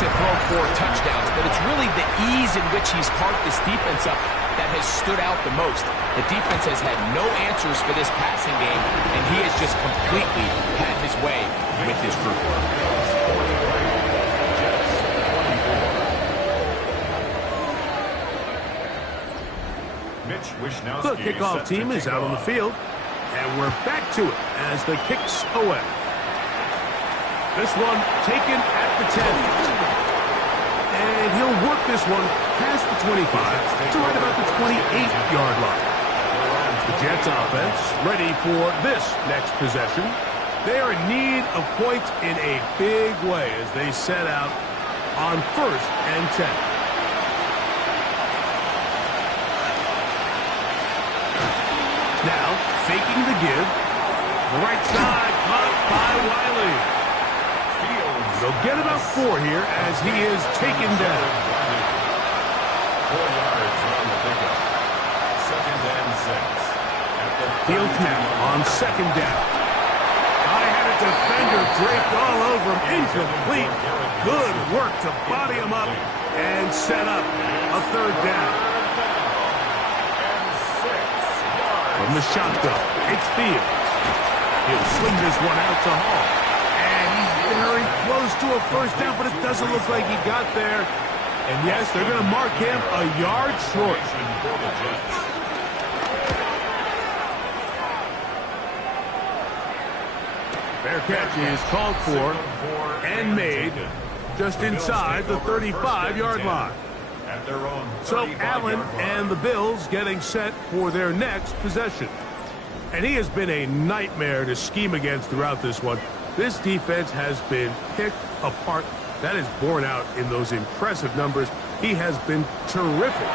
to throw 4 touchdowns, but it's really the ease in which he's carved this defense up that has stood out the most. The defense has had no answers for this passing game, and he has just completely had his way with his group. The kickoff team is out on the field, and we're back to it as the kicks away. This one taken at the 10. And he'll work this one past the 25 to right about the 28-yard line. The Jets offense ready for this next possession. They are in need of points in a big way as they set out on 1st and 10. Now, faking the give. The right side, caught by Wiley. They'll get about 4 here as he is taken down. 4 yards on the pickup. 2nd and 6. Field now on 2nd down. I had a defender draped all over him. Incomplete. Good work to body him up and set up a 3rd down. From the shotgun, it's Fields. He'll swing this one out to Hall. And he's very close to a 1st down, but it doesn't look like he got there. And yes, they're going to mark him a yard short. Fair catch is called for and made just inside the 35-yard line. So Allen and the Bills getting set for their next possession. And he has been a nightmare to scheme against throughout this one. This defense has been picked apart. That is borne out in those impressive numbers. He has been terrific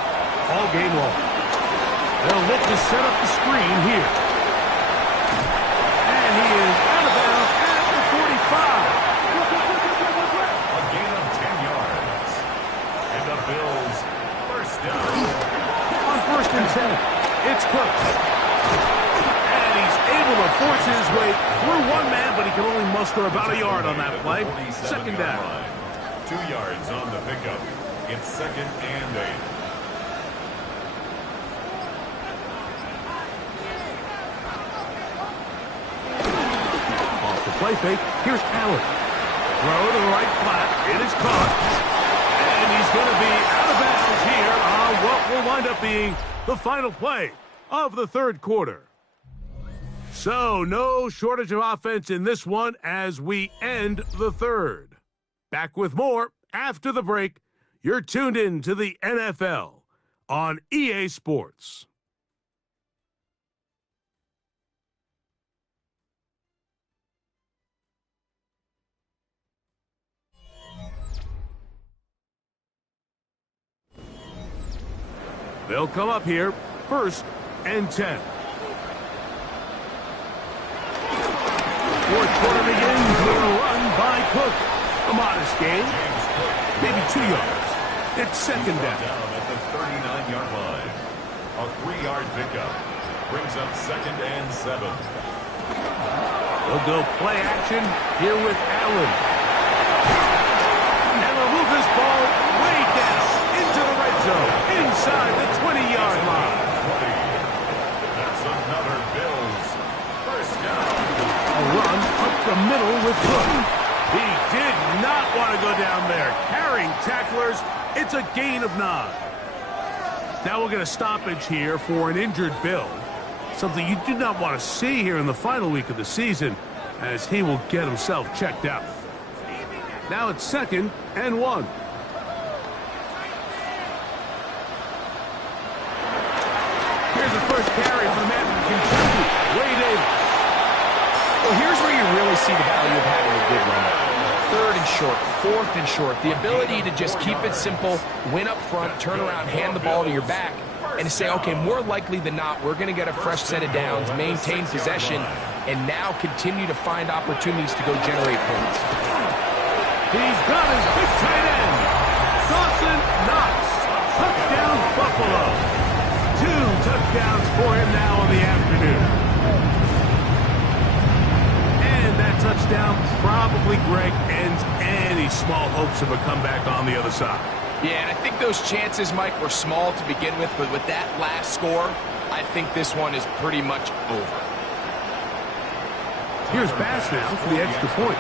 all game long. They'll look to set up the screen here. And he is out of bounds at the 45. A gain of 10 yards. And the Bills first down. On 1st and 10, it's Cooks. And he's able to force his way through one man, but he can only muster about a yard on that play. 2nd down. 2 yards on the pickup. It's 2nd and 8. Off the play fake, here's Allen. Throw to the right flat. It is caught. And he's going to be out of bounds here on what will wind up being the final play of the 3rd quarter. So, no shortage of offense in this one as we end the 3rd. Back with more after the break. You're tuned in to the NFL on EA Sports. They'll come up here, 1st and 10. 4th quarter begins with a run by Cook. A modest gain, maybe 2 yards. It's 2nd down. At the 39-yard line. A 3-yard pickup brings up 2nd and 7. They'll go play action here with Allen. And they'll move this ball way down into the red zone, inside the 20-yard line. That's another Bills first down. A run up the middle with Cook. He did not want to go down there. Carrying tacklers, it's a gain of 9. Now we'll get a stoppage here for an injured Bill. Something you do not want to see here in the final week of the season as he will get himself checked out. Now it's 2nd and 1. Here's the first carry for the man from Kentucky, Ray Davis. Well, here's where you really see the value of having a good run. 3rd and short, 4th and short. The ability to just keep it simple, win up front, turn around, hand the ball to your back, and to say, okay, more likely than not, we're going to get a fresh set of downs, maintain possession, and now continue to find opportunities to go generate points. He's got his big tight end, Dawson Knox. Touchdown, Buffalo. 2 touchdowns for him now in the afternoon. And that touchdown probably, Greg, ends any any small hopes of a comeback on the other side. Yeah, and I think those chances, Mike, were small to begin with, but with that last score, I think this one is pretty much over. Here's Bass now for the extra point.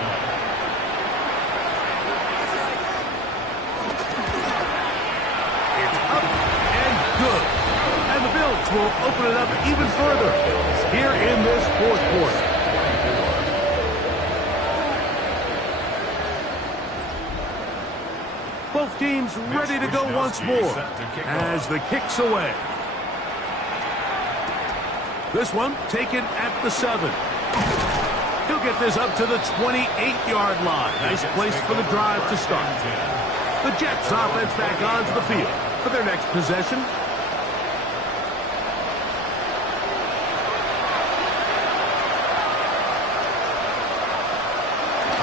It's up and good. And the Bills will open it up even further here in this fourth quarter. Both teams ready to go once more as the kick's away. This one taken at the 7. He'll get this up to the 28-yard line. Nice place for the drive to start. The Jets offense back onto the field for their next possession.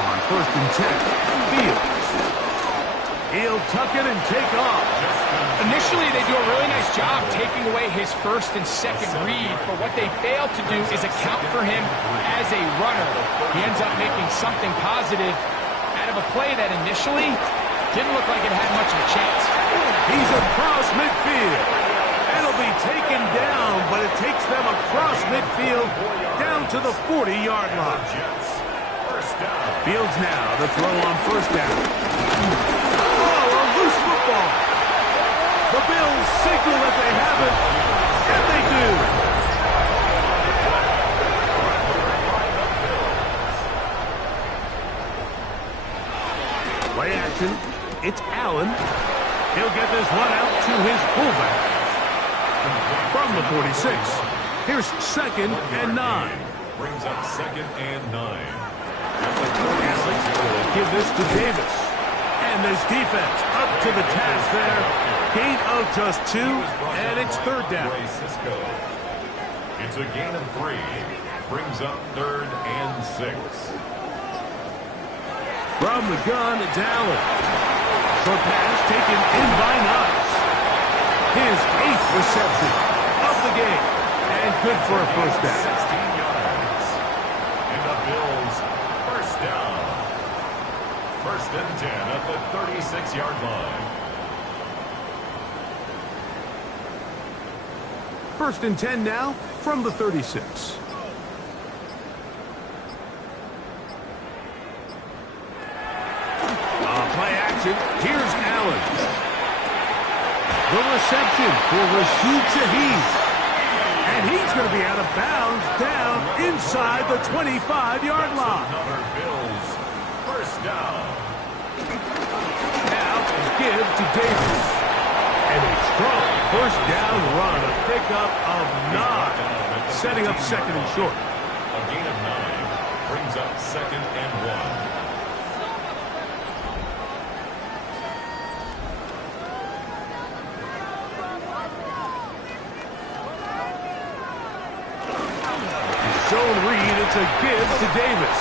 On 1st and 10, Fields. He'll tuck it and take off. Initially, they do a really nice job taking away his first and second read, but what they fail to do is account for him as a runner. He ends up making something positive out of a play that initially didn't look like it had much of a chance. He's across midfield. It'll be taken down, but it takes them across midfield down to the 40-yard line. Fields now the throw on 1st down. Oh, a loose football. The Bills signal that they have it, and they do. Play action. It's Allen. He'll get this one out to his fullback. From the 46. Here's 2nd and 9. Brings up 2nd and 9. Allen will give this to Davis. And this defense up to the task there. Gain of just 2, and it's 3rd down. It's a gain of 3. Brings up 3rd and 6. From the gun, it's Allen. Short pass taken in by Knox. His 8th reception of the game. And good for a 1st down. 16 yards. And the Bills, 1st down. 1st and 10 at the 36-yard line. 1st and 10 now from the 36. Play action. Here's Allen. The reception for Rashid Shaheed. And he's going to be out of bounds down inside the 25-yard line. Another Bills 1st down. Now give to Davis. And a strong 1st down run. A pickup of 9. Setting up 2nd and short. A gain of 9 brings up 2nd and 1. Shown Reed, it's a give to Davis.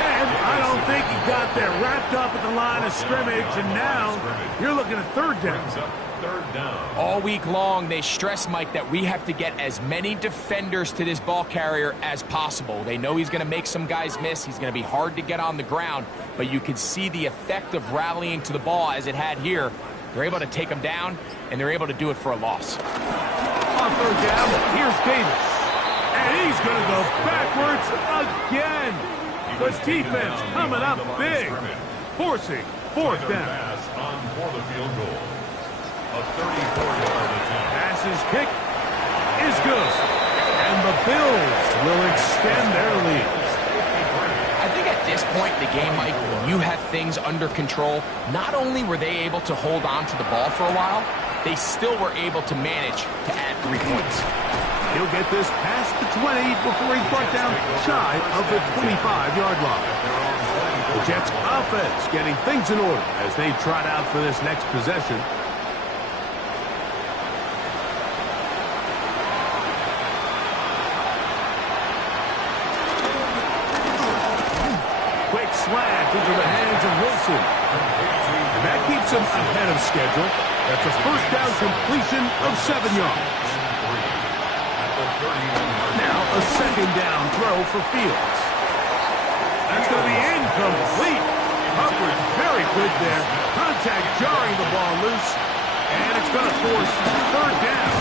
And I don't think he got there. Wrapped up at the line of scrimmage, and now you're looking at 3rd down. Brings up 3rd down. All week long, they stress, Mike, that we have to get as many defenders to this ball carrier as possible. They know he's going to make some guys miss. He's going to be hard to get on the ground, but you can see the effect of rallying to the ball as it had here. They're able to take him down, and they're able to do it for a loss. On 3rd down, here's Davis. And he's going to go backwards again. The defense coming up big, forcing 4th down. Pass on for the field goal. A 34-yard attempt. Pass's kick is good. And the Bills will extend their lead. I think at this point in the game, Mike, when you have things under control, not only were they able to hold on to the ball for a while, they still were able to manage to add 3 points. He'll get this past the 20 before he's brought down shy of the 25-yard line. The Jets offense getting things in order as they trot out for this next possession. Quick slant into the hands of Wilson. And that keeps him ahead of schedule. That's a 1st down completion of 7 yards. Now a 2nd down throw for Fields. That's going to be incomplete. Coverage very good there. Contact jarring the ball loose. And it's going to force third down.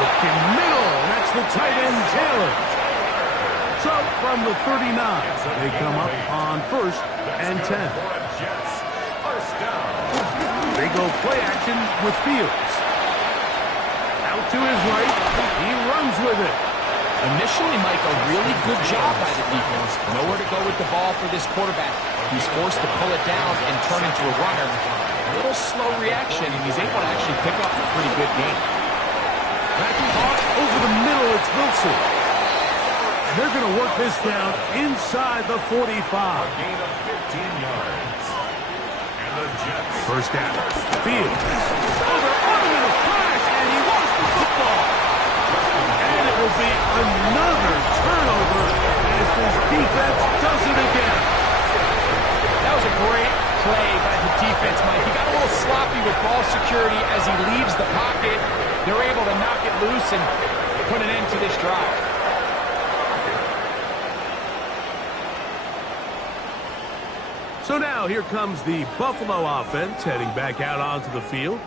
Looking middle. That's the tight end, Taylor. So from the 39, they come up on 1st and 10. They go play action with Fields. Out to his right. He runs with it. Initially, Mike, a really good job by the defense. Nowhere to go with the ball for this quarterback. He's forced to pull it down and turn into a runner. A little slow reaction, and he's able to actually pick up a pretty good game. Back caught over the middle, it's Wilson. And they're going to work this down inside the 45. A gain of 15 yards. And the Jets. First down. Fields. Oh, they're on him in a flash, and he lost the football. And it will be another turnover as this defense does it again. That was a great play by the defense, Mike. He got a little sloppy with ball security as he leaves the pocket. They're able to knock it loose and put an end to this drive. So now here comes the Buffalo offense heading back out onto the field.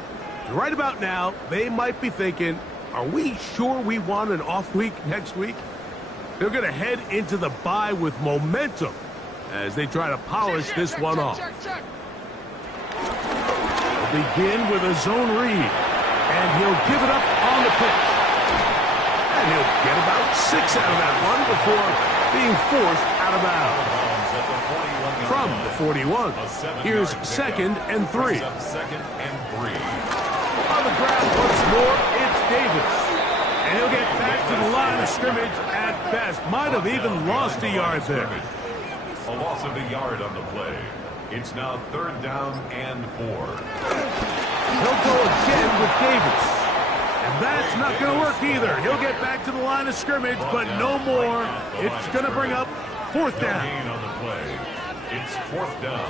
And right about now, they might be thinking, are we sure we want an off week next week? They're going to head into the bye with momentum as they try to polish this one off. They'll begin with a zone read, and he'll give it up on the pitch. And he'll get about 6 out of that one before being forced out of bounds. From the 41, here's 2nd and 3. Second and 3. On the ground once more, it's Davis. And he'll get back to the line of scrimmage at best. Might have even lost a yard there. A loss of a yard on the play. It's now 3rd down and 4. He'll go again with Davis. And that's not going to work either. He'll get back to the line of scrimmage, but no more. It's going to bring up 4th down. Gain on the play. It's 4th down.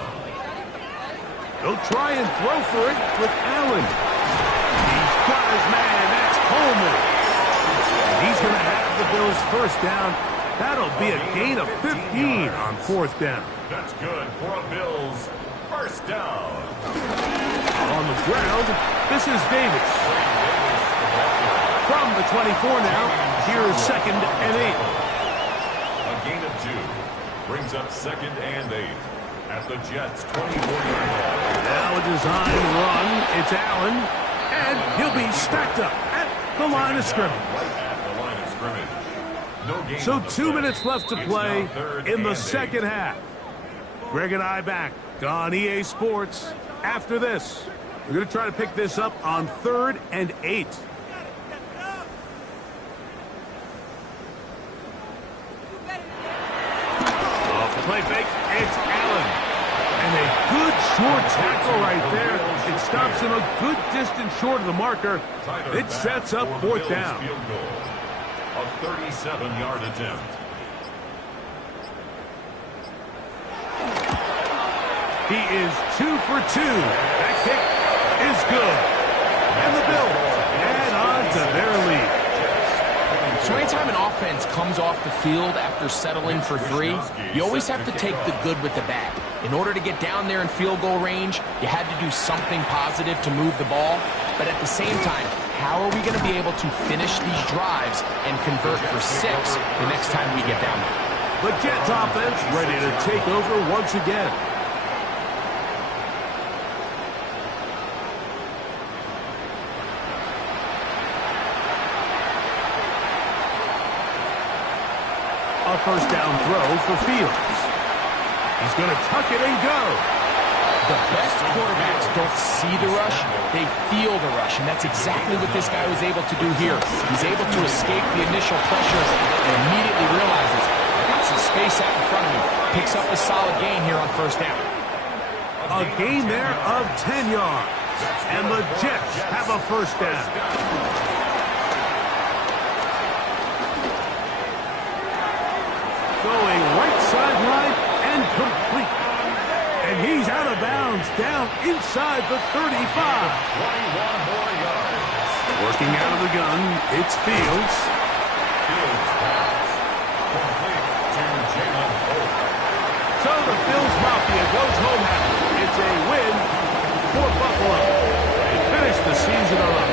He'll try and throw for it with Allen. He's got his man. That's Coleman. And he's going to have the Bills' 1st down. That'll be a gain of 15 on 4th down. That's good for a Bills' 1st down. On the ground, this is Davis. From the 24 now, here's 2nd and 8. A gain of 2. Brings up 2nd and 8 at the Jets' 24-yard line. Now a design run. It's Allen, and he'll be stacked up at the line of scrimmage. Right at the line of scrimmage. No gain So on the 2 play. minutes left to It's play now 3rd in the and 2nd 8. half. Greg and I back on EA Sports after this. We're going to try to pick this up on 3rd and 8. Off the play fake, it's Allen. And a good short tackle right there. It stops him a good distance short of the marker. It sets up 4th down. Field goal. A 37-yard attempt. He is 2 for 2. That kick is good. And the Bills add on to their lead. So anytime an offense comes off the field after settling for 3, you always have to take the good with the bad. In order to get down there in field goal range, you had to do something positive to move the ball. But at the same time, how are we going to be able to finish these drives and convert for 6 the next time we get down there? The Jets offense ready to take over once again. A 1st down throw for Fields. He's going to tuck it and go. The best quarterbacks don't see the rush, they feel the rush, and that's exactly what this guy was able to do here. He's able to escape the initial pressure and immediately realizes, I got some space out in front of me. Picks up a solid gain here on 1st down. A gain there of 10 yards. And the Jets have a 1st down. Going right sideline and complete. And he's out of bounds down inside the 35. 21 more yards. Working out of the gun, it's Fields. Fields pass. Complete to Jalen Hope. So the Bills Bills Mafia goes home happy. It's a win for Buffalo. They finish the season on a